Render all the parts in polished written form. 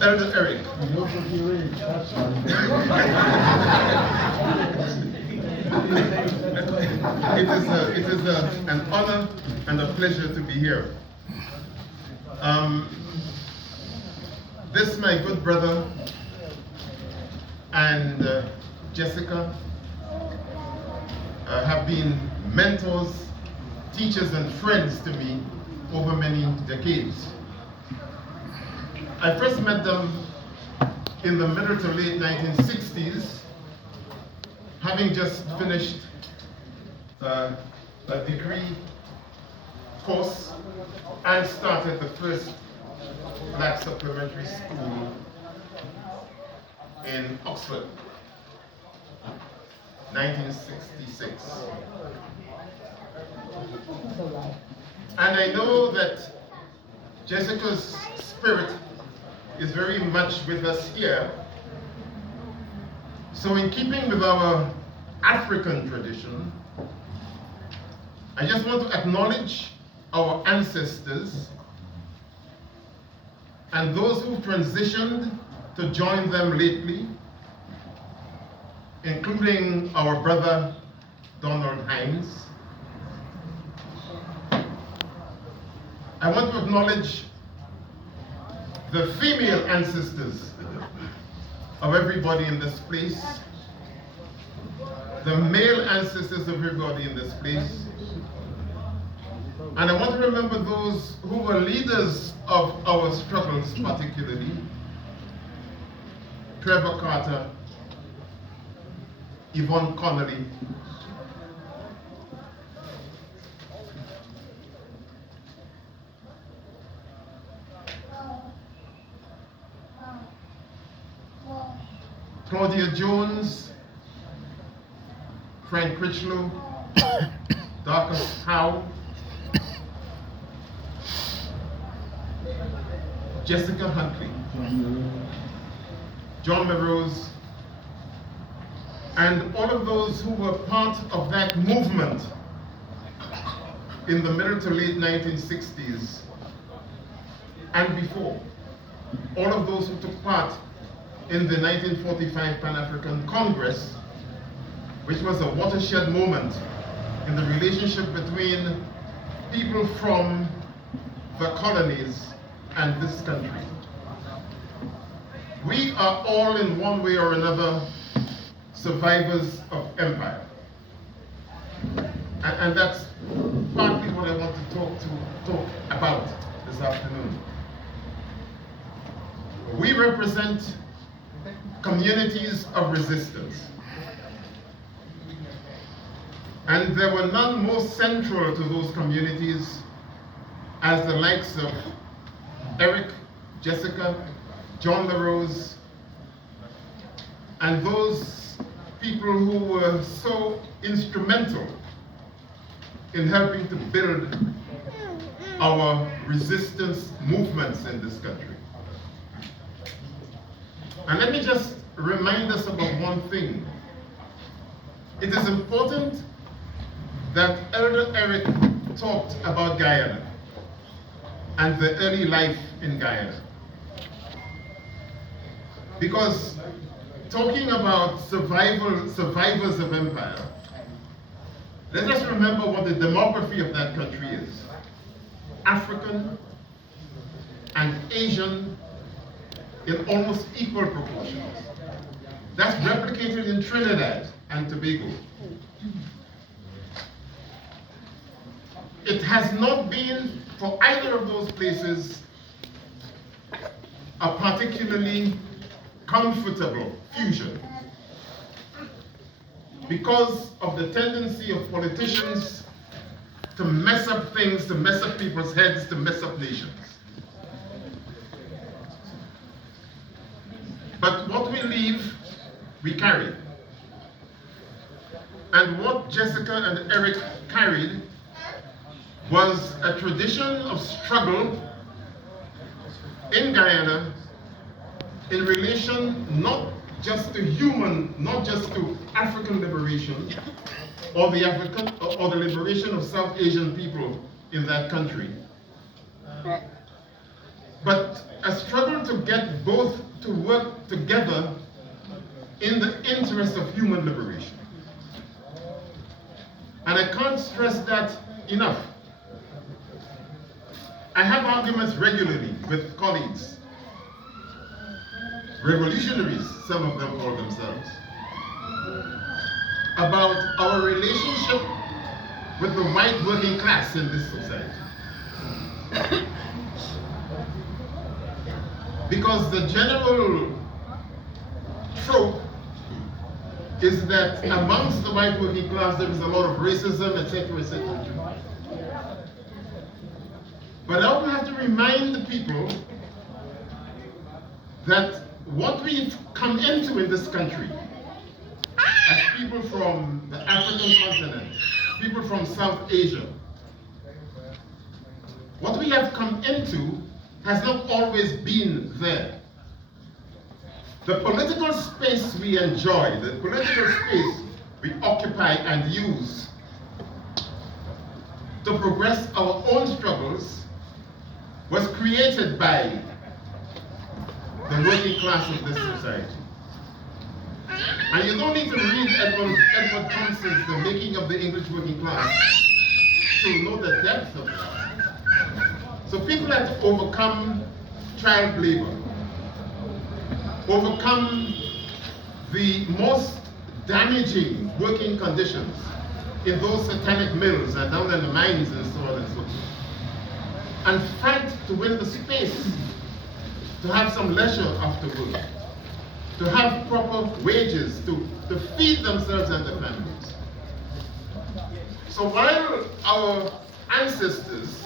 Elder Eric. It is an honor and a pleasure to be here. This my good brother and Jessica have been mentors, teachers and friends to me over many decades. I first met them in the middle to late 1960s, having just finished a degree course and started the first black supplementary school in Oxford, 1966. And I know that Jessica's spirit is very much with us here. So in keeping with our African tradition, I just want to acknowledge our ancestors and those who transitioned to join them lately, including our brother Donald Hines. I want to acknowledge the female ancestors of everybody in this place, the male ancestors of everybody in this place, and I want to remember those who were leaders of our struggles, particularly Trevor Carter, Yvonne Connolly, Claudia Jones, Frank Critchlow, Darcus Howe, Jessica Huntley, John Merose, and all of those who were part of that movement in the middle to late 1960s and before. All of those who took part in the 1945 Pan-African Congress, which was a watershed moment in the relationship between people from the colonies and this country. We are all in one way or another survivors of empire. And that's partly what I want to talk about this afternoon. We represent communities of resistance. And there were none more central to those communities as the likes of Eric, Jessica, John LaRose, and those people who were so instrumental in helping to build our resistance movements in this country. And let me just remind us about one thing. It is important that Elder Eric talked about Guyana and the early life in Guyana. Because talking about survivors of empire, let us remember what the demography of that country is. African and Asian in almost equal proportions. That's replicated in Trinidad and Tobago. It has not been, for either of those places, a particularly comfortable fusion because of the tendency of politicians to mess up things, to mess up people's heads, to mess up nations. But what we leave, we carry. And what Jessica and Eric carried was a tradition of struggle in Guyana in relation not just to African liberation or the liberation of South Asian people in that country, but a struggle want to get both to work together in the interest of human liberation. And I can't stress that enough. I have arguments regularly with colleagues, revolutionaries, some of them call themselves, about our relationship with the white working class in this society. Because the general trope is that amongst the white working class there is a lot of racism, etc., etc. But I often have to remind the people that what we've come into in this country, as people from the African continent, people from South Asia, what we have come into has not always been there. The political space we enjoy, the political space we occupy and use to progress our own struggles was created by the working class of this society. And you don't need to read Edward Thompson's The Making of the English Working Class to know the depth of that. So people had to overcome child labor, overcome the most damaging working conditions in those satanic mills and down in the mines and so on and so forth, and fight to win the space to have some leisure after work, to have proper wages, to feed themselves and their families. So while our ancestors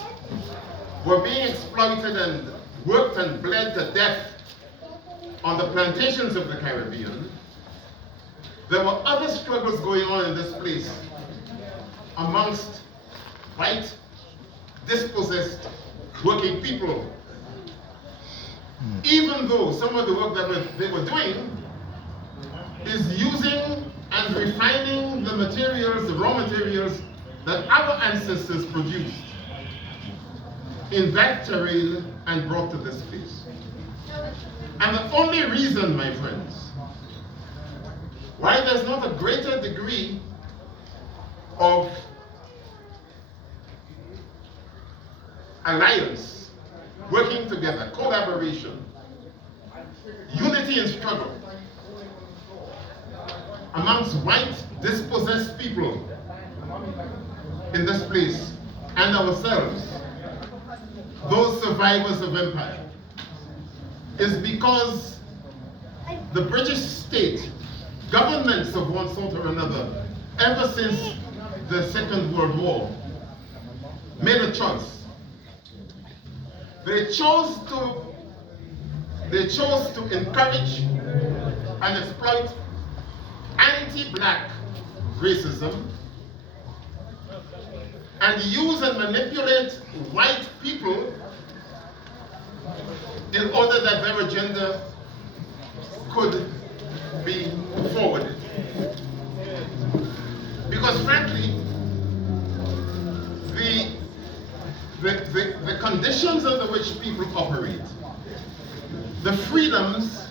were being exploited and worked and bled to death on the plantations of the Caribbean, there were other struggles going on in this place amongst white, dispossessed working people. Even though some of the work that they were doing is using and refining the materials, the raw materials that our ancestors produced in that terrain and brought to this place. And the only reason, my friends, why there's not a greater degree of alliance, working together, collaboration, unity in struggle amongst white dispossessed people in this place and ourselves, those survivors of empire, is because the British state, governments of one sort or another, ever since the Second World War, made a choice. They chose to encourage and exploit anti-black racism and use and manipulate white people in order that their agenda could be forwarded. Because frankly, the conditions under which people operate, the freedoms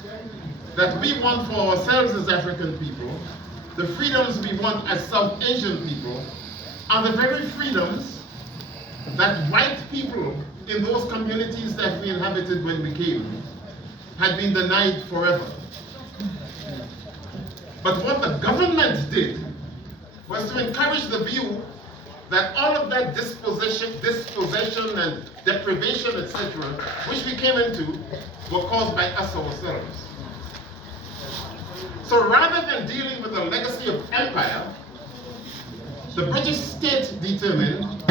that we want for ourselves as African people, the freedoms we want as South Asian people, are the very freedoms that white people in those communities that we inhabited when we came had been denied forever. But what the government did was to encourage the view that all of that dispossession and deprivation, etc., which we came into, were caused by us ourselves. So rather than dealing with the legacy of empire, the British state determined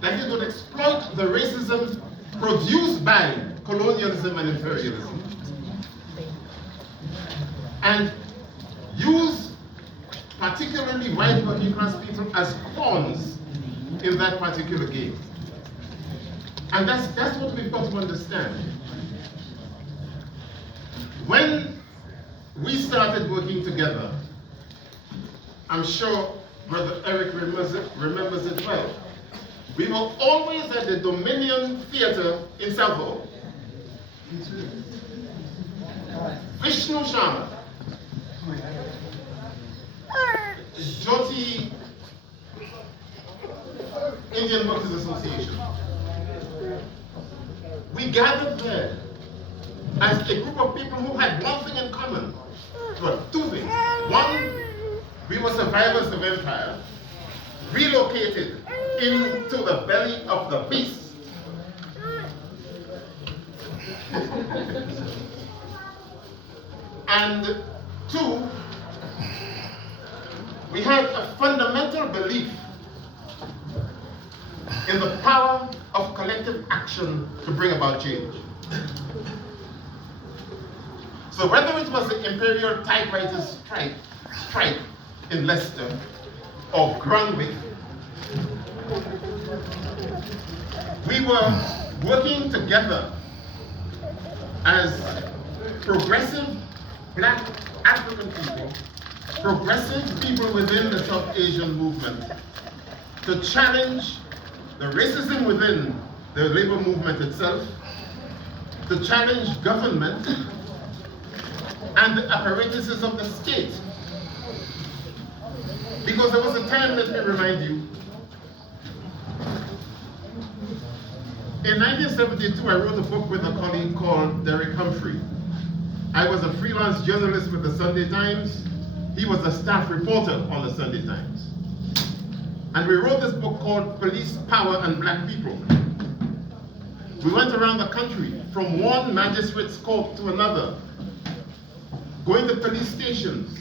that it would exploit the racism produced by colonialism and imperialism and use particularly white working class people as pawns in that particular game. And that's what we've got to understand. When we started working together, I'm sure Brother Eric remembers it well. We were always at the Dominion Theatre in Southall, Vishnu Sharma, Jyoti Indian Workers Association. We gathered there as a group of people who had one thing in common. Well, two things. One, we were survivors of empire, relocated into the belly of the beast. And two, we had a fundamental belief in the power of collective action to bring about change. So whether it was the Imperial Typewriters strike in Leicester or Grunwick, we were working together as progressive Black African people, progressive people within the South Asian movement, to challenge the racism within the labor movement itself, to challenge government and the apparatuses of the state. Because there was a time, let me remind you, in 1972, I wrote a book with a colleague called Derek Humphrey. I was a freelance journalist with the Sunday Times. He was a staff reporter on the Sunday Times. And we wrote this book called Police, Power, and Black People. We went around the country from one magistrate's court to another, going to police stations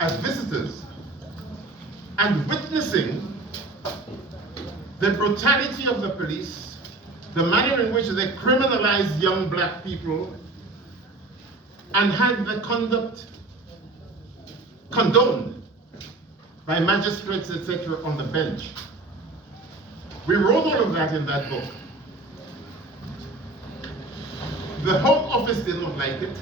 as visitors and witnessing the brutality of the police, the manner in which they criminalized young Black people and had the conduct condoned by magistrates, etc., on the bench. We wrote all of that in that book. The Home Office did not like it.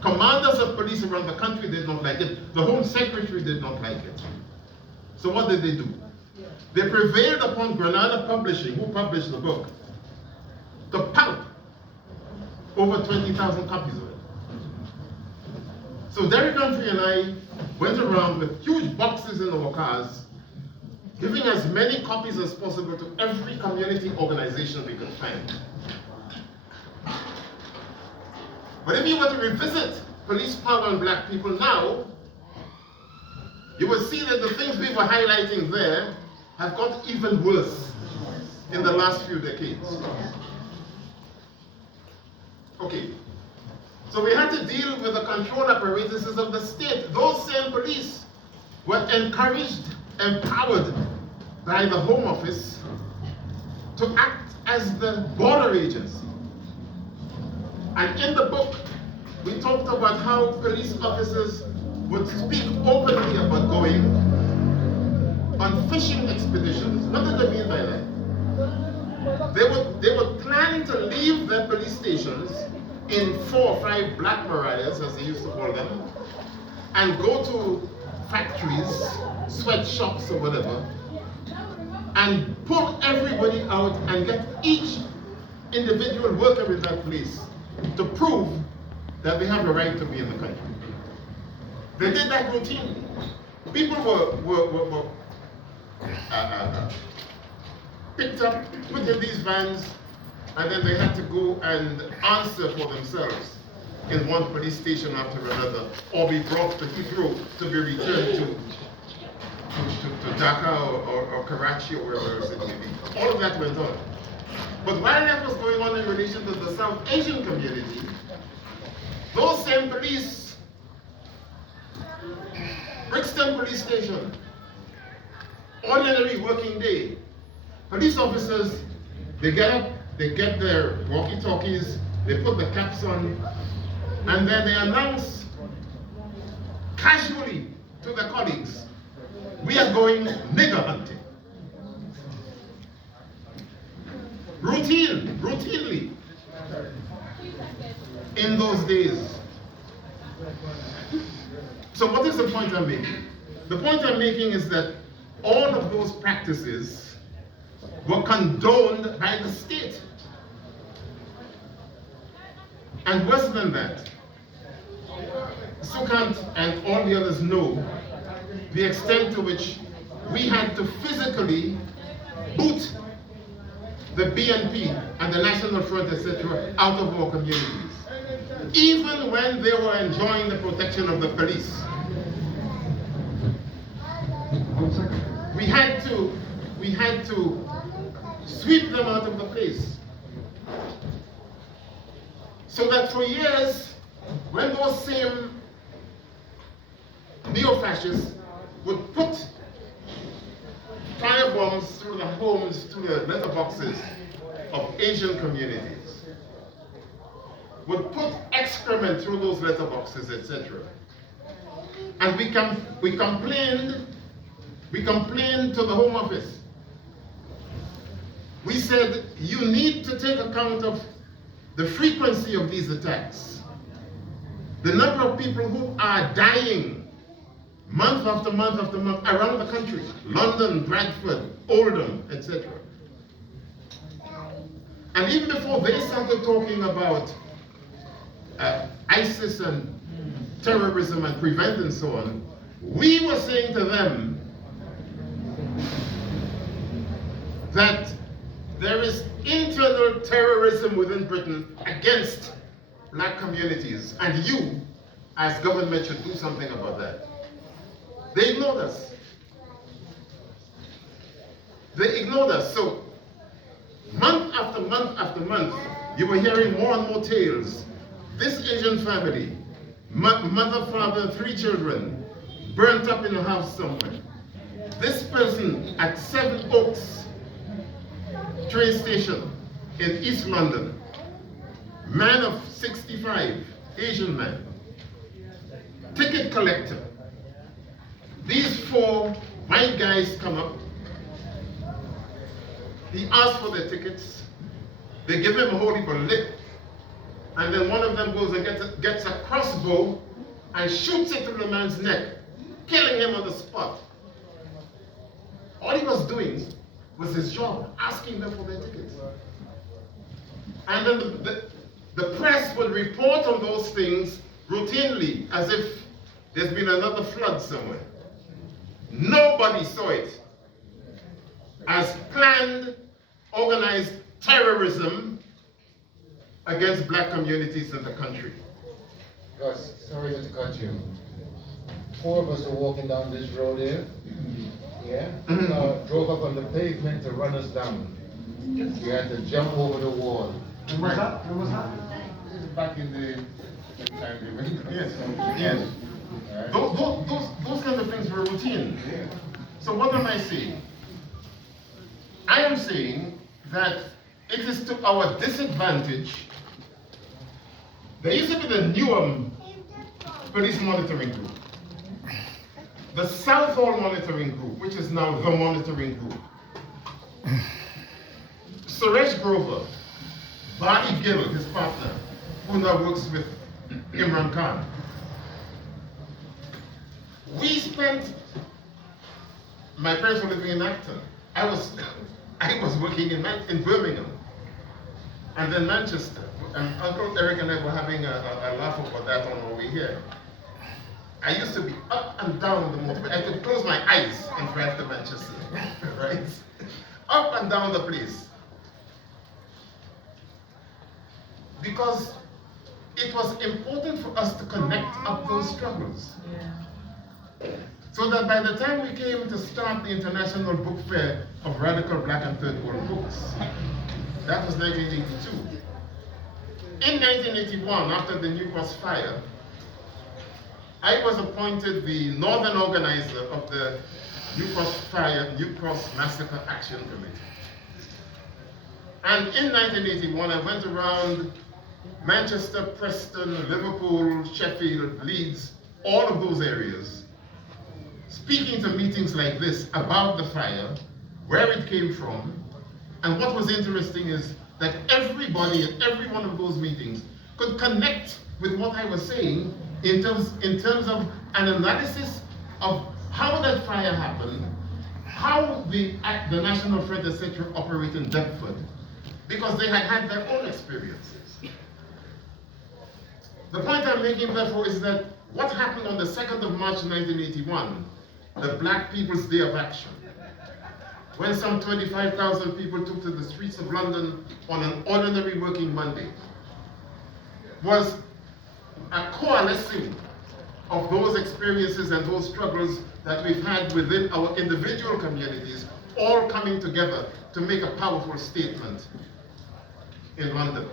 Commanders of police around the country did not like it. The Home Secretary did not like it. So what did they do? They prevailed upon Granada Publishing, who published the book, to pulp over 20,000 copies of it. So Derek Humphrey and I went around with huge boxes in our cars, giving as many copies as possible to every community organization we could find. But if you were to revisit Police, Power, and Black People now, you will see that the things we were highlighting there have got even worse in the last few decades. Okay, so we had to deal with the control apparatuses of the state. Those same police were encouraged, empowered by the Home Office to act as the border agency. And in the book, we talked about how police officers would speak openly about going on fishing expeditions. What did they mean by that? They would plan to leave their police stations in 4 or 5 Black Mariahs, as they used to call them, and go to factories, sweatshops or whatever, and pull everybody out and get each individual worker in that place to prove that they have a right to be in the country. They did that routinely. People were picked up, put in these vans, and then they had to go and answer for themselves in one police station after another, or be brought to Heathrow to be returned to Dhaka or Karachi or wherever else it may be. All of that went on. But while that was going on in relation to the South Asian community, those same police, Brixton Police Station, ordinary working day, police officers, they get up, they get their walkie-talkies, they put the caps on, and then they announce casually to their colleagues, we are going nigger hunting. Routinely, in those days. So what is the point I'm making? The point I'm making is that all of those practices were condoned by the state. And worse than that, Sukant and all the others know the extent to which we had to physically boot the BNP and the National Front, etc., out of our communities, even when they were enjoying the protection of the police. We had to sweep them out of the place. So that for years, when those same neo-fascists would put fire bombs through the homes, through the letterboxes of Asian communities, would put excrement through those letterboxes, etc. And we complained to the Home Office. We said, you need to take account of the frequency of these attacks, the number of people who are dying month after month after month around the country, London, Bradford, Oldham, etc. And even before they started talking about ISIS and terrorism and prevent and so on, we were saying to them that there is internal terrorism within Britain against black communities, and you, as government, should do something about that. They ignored us. They ignored us. So, month after month after month, you were hearing more and more tales. This Asian family, mother, father, 3 children, burnt up in a house somewhere. This person at 7 Oaks train station in East London, man of 65, Asian man, ticket collector. These 4 white guys come up. He asks for their tickets. They give him a whole heap of lip. And then one of them goes and gets a crossbow and shoots it through the man's neck, killing him on the spot. All he was doing was his job, asking them for their tickets. And then the press would report on those things routinely, as if there's been another flood somewhere. Nobody saw it as planned, organized terrorism against black communities in the country. Gus, sorry to cut you. 4 of us were walking down this road here. Yeah? Drove up on the pavement to run us down. We had to jump over the wall. When was that? When was that? Back in the time we went. Yes, yes. Right. Those kind of things were routine. Yeah. So what am I saying? I am saying that it is to our disadvantage. There used to be the Newham Police Monitoring Group, the Southall Monitoring Group, which is now the Monitoring Group, Suresh Grover, Barney Gill, his partner, who now works with Imran Khan. We spent, my parents were living in Acton. I was working in Birmingham, and then Manchester. And Uncle Eric and I were having a laugh about that on our way here. I used to be up and down on the motorway. I could close my eyes and drive to Manchester, right? Up and down the place. Because it was important for us to connect up those struggles. Yeah. So that by the time we came to start the International Book Fair of Radical Black and Third World Books, that was 1982. In 1981, after the New Cross fire, I was appointed the northern organizer of the New Cross Fire, New Cross Massacre Action Committee. And in 1981, I went around Manchester, Preston, Liverpool, Sheffield, Leeds, all of those areas, speaking to meetings like this about the fire, where it came from. And what was interesting is that everybody at every one of those meetings could connect with what I was saying in terms of an analysis of how that fire happened, how the National Front, etc., operate in Deptford, because they had had their own experiences. The point I'm making, therefore, is that what happened on the 2nd of March 1981, the Black People's Day of Action, when some 25,000 people took to the streets of London on an ordinary working Monday, was a coalescing of those experiences and those struggles that we've had within our individual communities, all coming together to make a powerful statement in London.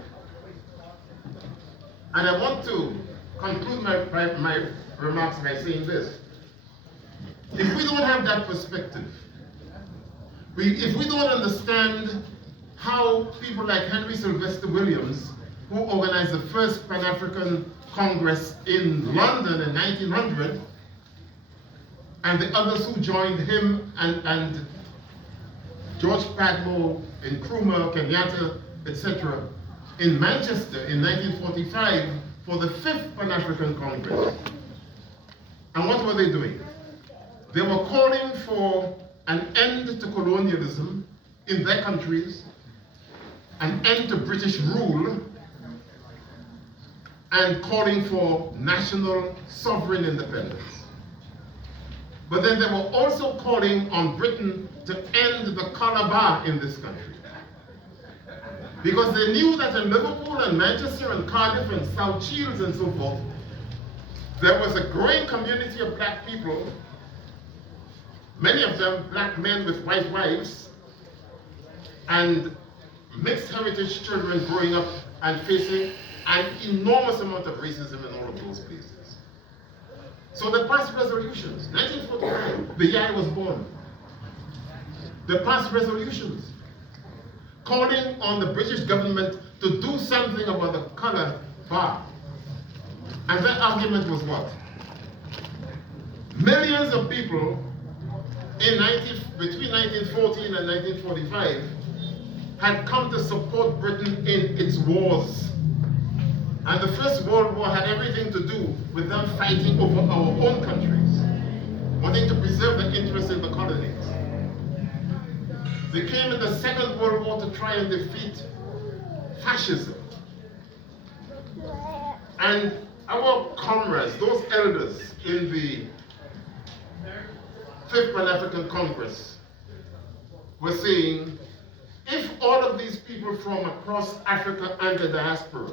And I want to conclude my remarks by saying this. If we don't have that perspective, if we don't understand how people like Henry Sylvester Williams, who organized the first Pan-African Congress in London in 1900, and the others who joined him and George Padmore, Nkrumah, Kenyatta, etc., in Manchester in 1945 for the 5th Pan-African Congress. And what were they doing? They were calling for an end to colonialism in their countries, an end to British rule, and calling for national sovereign independence. But then they were also calling on Britain to end the color bar in this country. Because they knew that in Liverpool and Manchester and Cardiff and South Shields and so forth, there was a growing community of black people, many of them black men with white wives, and mixed heritage children growing up and facing an enormous amount of racism in all of those places. So they passed resolutions. 1945, the year I was born. They passed resolutions calling on the British government to do something about the color bar. And that argument was what? Millions of people between 1914 and 1945 had come to support Britain in its wars. And the First World War had everything to do with them fighting over our own countries, wanting to preserve the interests in the colonies. They came in the Second World War to try and defeat fascism. And our comrades, those elders in the 5th Pan-African Congress, were saying, if all of these people from across Africa and the diaspora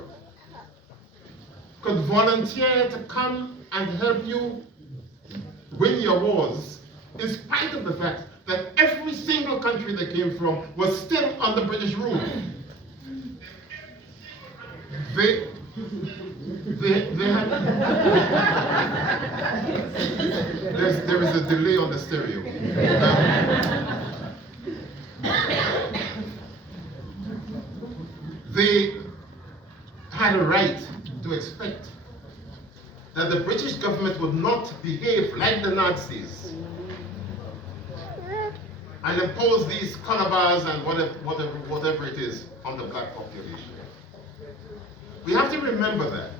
could volunteer to come and help you win your wars, in spite of the fact that every single country they came from was still under British rule. They had... there is a delay on the stereo. They had a right to expect that the British government would not behave like the Nazis and impose these color bars and whatever it is on the black population. We have to remember that.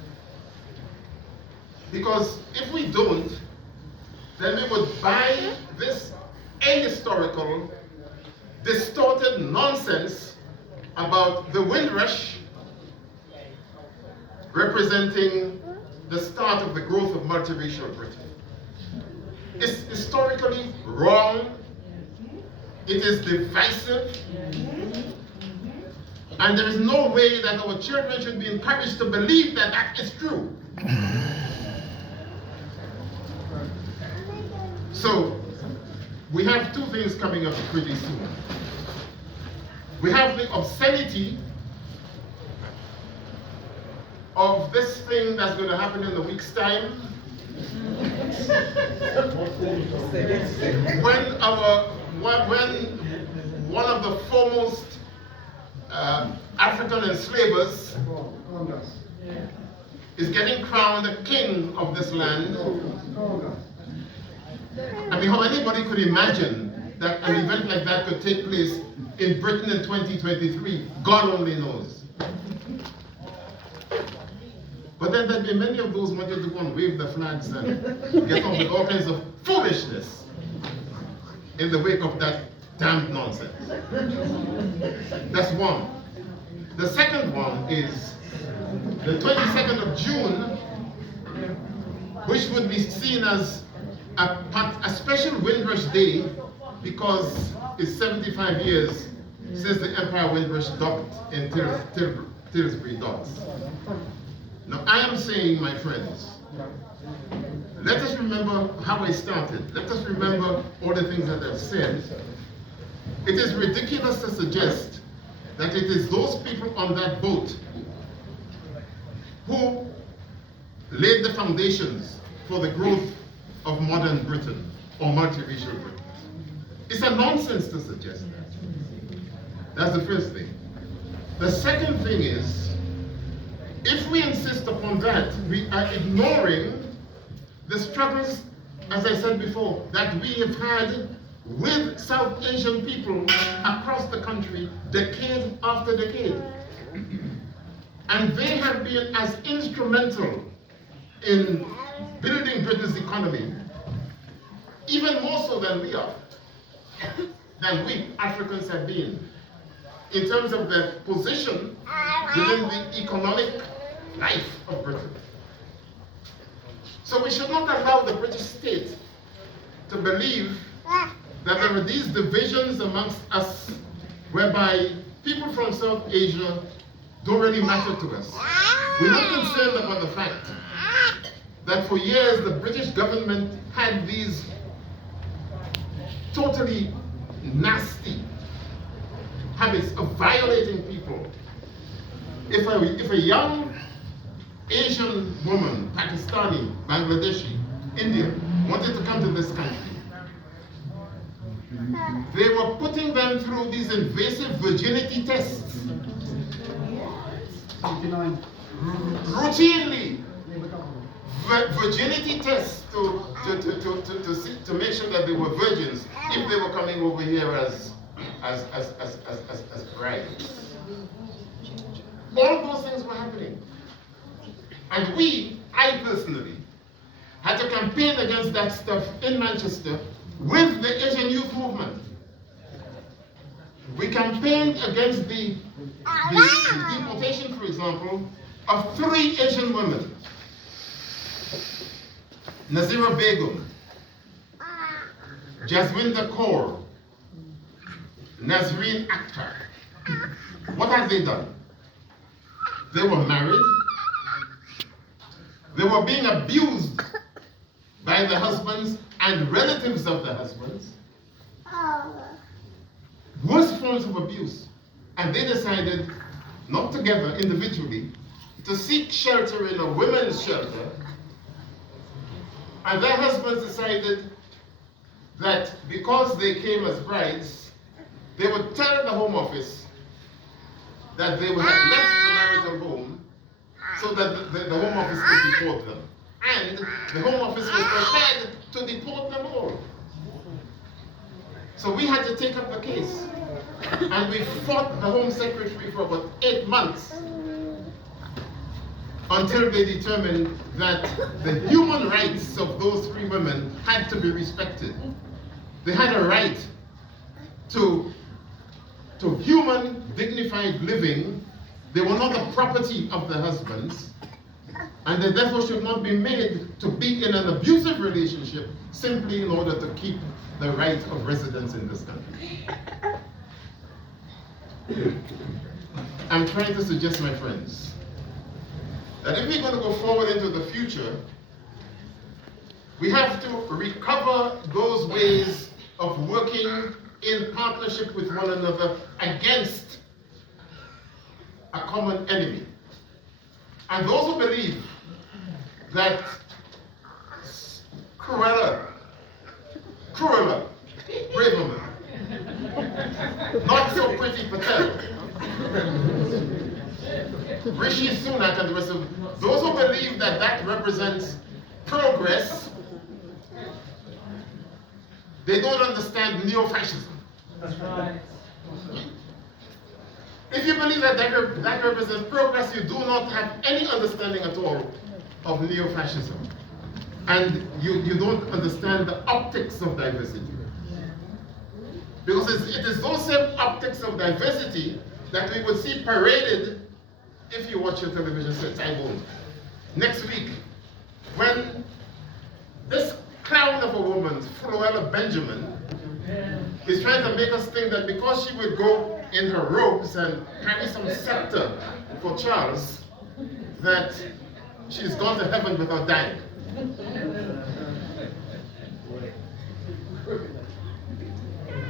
Because if we don't, then we would buy this ahistorical, distorted nonsense about the Windrush representing the start of the growth of multiracial Britain. It's historically wrong. It is divisive. And there is no way that our children should be encouraged to believe that that is true. So, we have two things coming up pretty soon. We have the obscenity of this thing that's going to happen in a week's time. When one of the foremost African enslavers is getting crowned the king of this land. I mean, how anybody could imagine that an event like that could take place in Britain in 2023? God only knows. But then there'd be many of those who wanted to go and wave the flags and get on with all kinds of foolishness in the wake of that damned nonsense. That's one. The second one is the 22nd of June which would be seen as a special Windrush Day because it's 75 years since the Empire Windrush docked in Tilbury Docks. Now, I am saying, my friends, let us remember how I started. Let us remember all the things that I've said. It is ridiculous to suggest that it is those people on that boat who laid the foundations for the growth of modern Britain or multiracial Britain. It's a nonsense to suggest that. That's the first thing. The second thing is, if we insist upon that, we are ignoring the struggles, as I said before, that we have had with South Asian people across the country decade after decade. And they have been as instrumental in building Britain's economy, even more so than we are, than we Africans have been, in terms of their position within the economic life of Britain. So we should not allow the British state to believe that there are these divisions amongst us whereby people from South Asia don't really matter to us. We're not concerned about the fact that for years the British government had these totally nasty habits of violating people. If a young Asian woman, Pakistani, Bangladeshi, Indian, wanted to come to this country, they were putting them through these invasive virginity tests. Routinely. Virginity tests to make sure that they were virgins if they were coming over here as brides. All those things were happening. And I personally, had to campaign against that stuff in Manchester with the Asian youth movement. We campaigned against the deportation, for example, of 3 Asian women. Nazira Begum, Jaswinder Kaur, Nazreen Akhtar. What have they done? They were married. They were being abused by the husbands and relatives of the husbands. Worst forms of abuse. And they decided, not together, individually, to seek shelter in a women's shelter. And their husbands decided that because they came as brides, they would tell the Home Office that they would have left the marital home so that the Home Office could deport them. And the Home Office was prepared to deport them all. So we had to take up the case. And we fought the Home Secretary for about 8 months until they determined that the human rights of those 3 women had to be respected. They had a right to human, dignified living. They were not the property of the husbands, and they therefore should not be made to be in an abusive relationship simply in order to keep the right of residence in this country. I'm trying to suggest, my friends, that if we're going to go forward into the future, we have to recover those ways of working in partnership with one another against a common enemy. And those who believe that Cruella, Braverman, not so pretty Patel, Rishi Sunak and the rest of those who believe that that represents progress, they don't understand neo-fascism. That's right. If you believe that that represents progress, you do not have any understanding at all of neo-fascism. And you don't understand the optics of diversity. Because it is those same optics of diversity that we would see paraded if you watch your television sets. I won't. Next week, when Benjamin is trying to make us think that because she would go in her robes and carry some scepter for Charles, that she's gone to heaven without dying.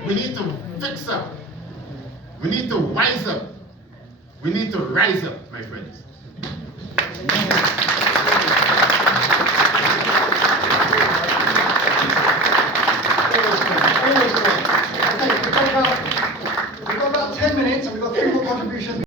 We need to fix up. We need to wise up. We need to rise up, my friends.